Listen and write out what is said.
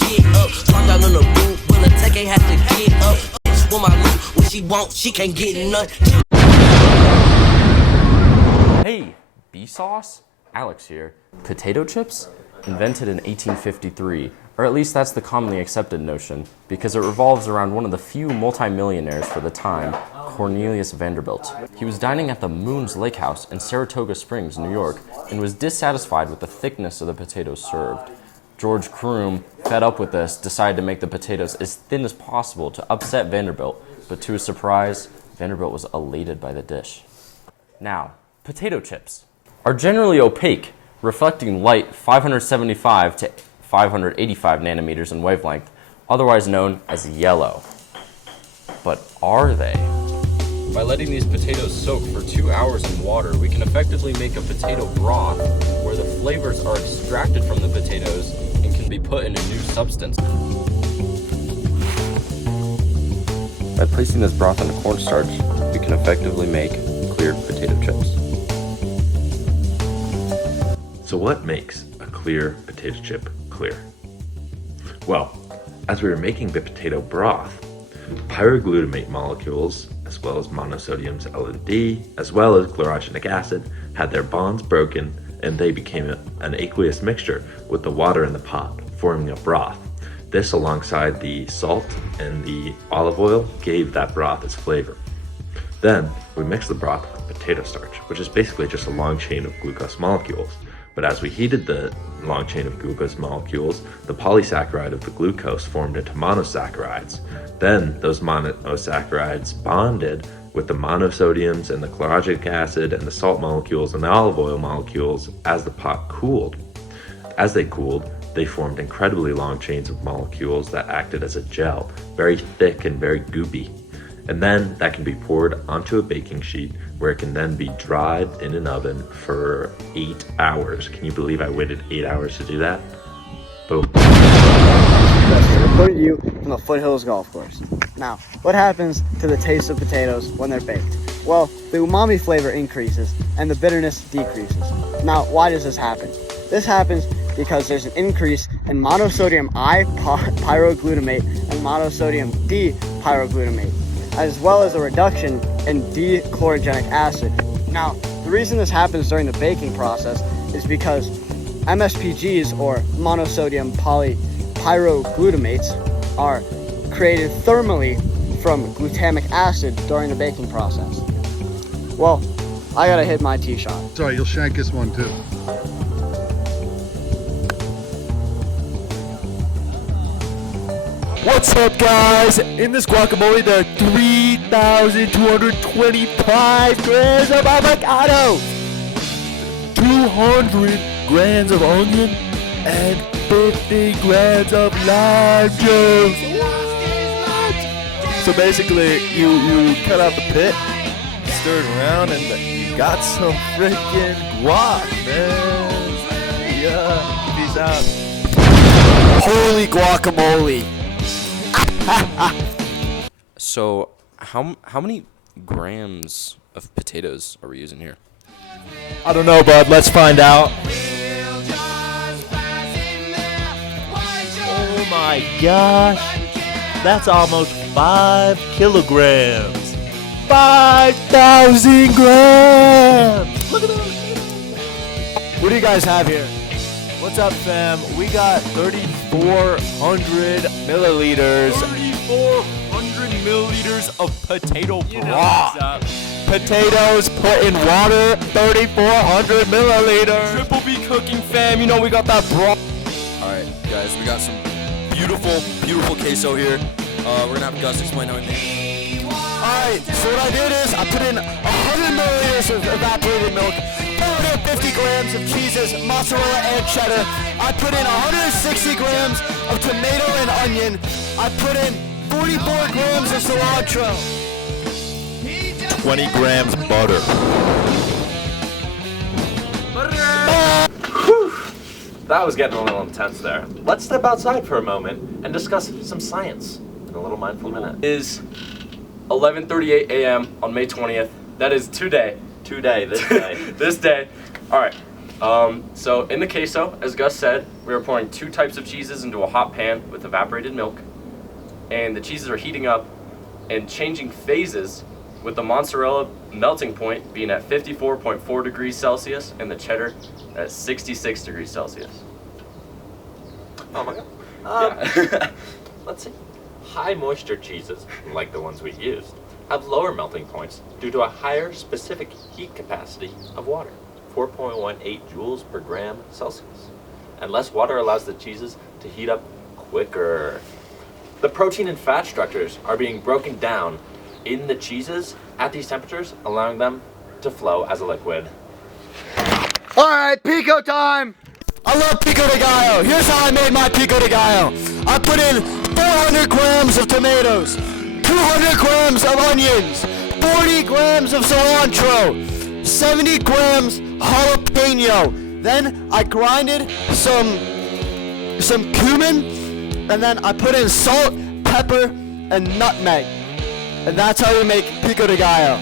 get up. Locked down in the booth, when the tech ain't have to get up. For my loot, what she want, she can't get none. Hey, B-Sauce? Alex here. Potato chips? Invented in 1853, or at least that's the commonly accepted notion, because it revolves around one of the few multimillionaires for the time, Cornelius Vanderbilt. He was dining at the Moon's Lake House in Saratoga Springs, New York, and was dissatisfied with the thickness of the potatoes served. George Croom, fed up with this, decided to make the potatoes as thin as possible to upset Vanderbilt, but to his surprise, Vanderbilt was elated by the dish. Now, potato chips are generally opaque, reflecting light 575 to 585 nanometers in wavelength, otherwise known as yellow. But are they? By letting these potatoes soak for 2 hours in water, we can effectively make a potato broth where the flavors are extracted from the potatoes and can be put in a new substance. By placing this broth in a cornstarch, we can effectively make clear potato chips. So what makes a clear potato chip clear? Well, as we were making the potato broth, pyroglutamate molecules, as well as monosodiums L and D, as well as chlorogenic acid, had their bonds broken and they became an aqueous mixture with the water in the pot, forming a broth. This, alongside the salt and the olive oil, gave that broth its flavor. Then, we mixed the broth with potato starch, which is basically just a long chain of glucose molecules. But as we heated the long chain of glucose molecules, the polysaccharide of the glucose formed into monosaccharides. Then those monosaccharides bonded with the monosodiums and the chlorogenic acid and the salt molecules and the olive oil molecules as the pot cooled. As they cooled, they formed incredibly long chains of molecules that acted as a gel, very thick and very goopy. And then that can be poured onto a baking sheet where it can then be dried in an oven for 8 hours. Can you believe I waited 8 hours to do that? Boom. Report you from the Foothills Golf Course. Now, what happens to the taste of potatoes when they're baked? Well, the umami flavor increases and the bitterness decreases. Now, why does this happen? This happens because there's an increase in monosodium I pyroglutamate and monosodium D pyroglutamate, as well as a reduction in D-chlorogenic acid. Now, the reason this happens during the baking process is because MSPGs, or monosodium polypyroglutamates, are created thermally from glutamic acid during the baking process. Well, I gotta hit my tee shot. Sorry, you'll shank this one too. What's up, guys? In this guacamole, there are 3,225 grams of avocado, 200 grams of onion, and 50 grams of lime juice. So basically, you cut out the pit, stir it around, and you got some freaking guac, man. Yeah, peace out. Holy guacamole! So, how many grams of potatoes are we using here? I don't know, bud. Let's find out. Oh my gosh. That's almost 5 kilograms. 5,000 grams. Look at that. What do you guys have here? What's up, fam? We got 3,400 milliliters. 3,400 milliliters of potato broth. Potatoes put in water, 3,400 milliliters. Triple B cooking, fam. You know we got that broth. Alright, guys, we got some beautiful queso here. We're gonna have Gus explain how we make it. Alright, so what I did is I put in 100 milliliters of evaporated milk, 450 grams of cheeses, mozzarella and cheddar. I put in 160 grams of tomato and onion. I put in 44 grams of cilantro. 20 grams butter. That was getting a little intense there. Let's step outside for a moment and discuss some science in a little mindful minute. It is 11:38 a.m. on May 20th. That is today. This day. This day. All right. So in the queso, as Gus said, we are pouring 2 types of cheeses into a hot pan with evaporated milk, and the cheeses are heating up and changing phases, with the mozzarella melting point being at 54.4 degrees Celsius and the cheddar at 66 degrees Celsius. Oh my god. Yeah. Let's see. High moisture cheeses, like the ones we used, have lower melting points due to a higher specific heat capacity of water, 4.18 joules per gram Celsius. And less water allows the cheeses to heat up quicker. The protein and fat structures are being broken down in the cheeses at these temperatures, allowing them to flow as a liquid. All right, pico time. I love pico de gallo. Here's how I made my pico de gallo. I put in 400 grams of tomatoes, 200 grams of onions, 40 grams of cilantro, 70 grams jalapeno. Then I grinded some cumin, and then I put in salt, pepper, and nutmeg. And that's how we make pico de gallo.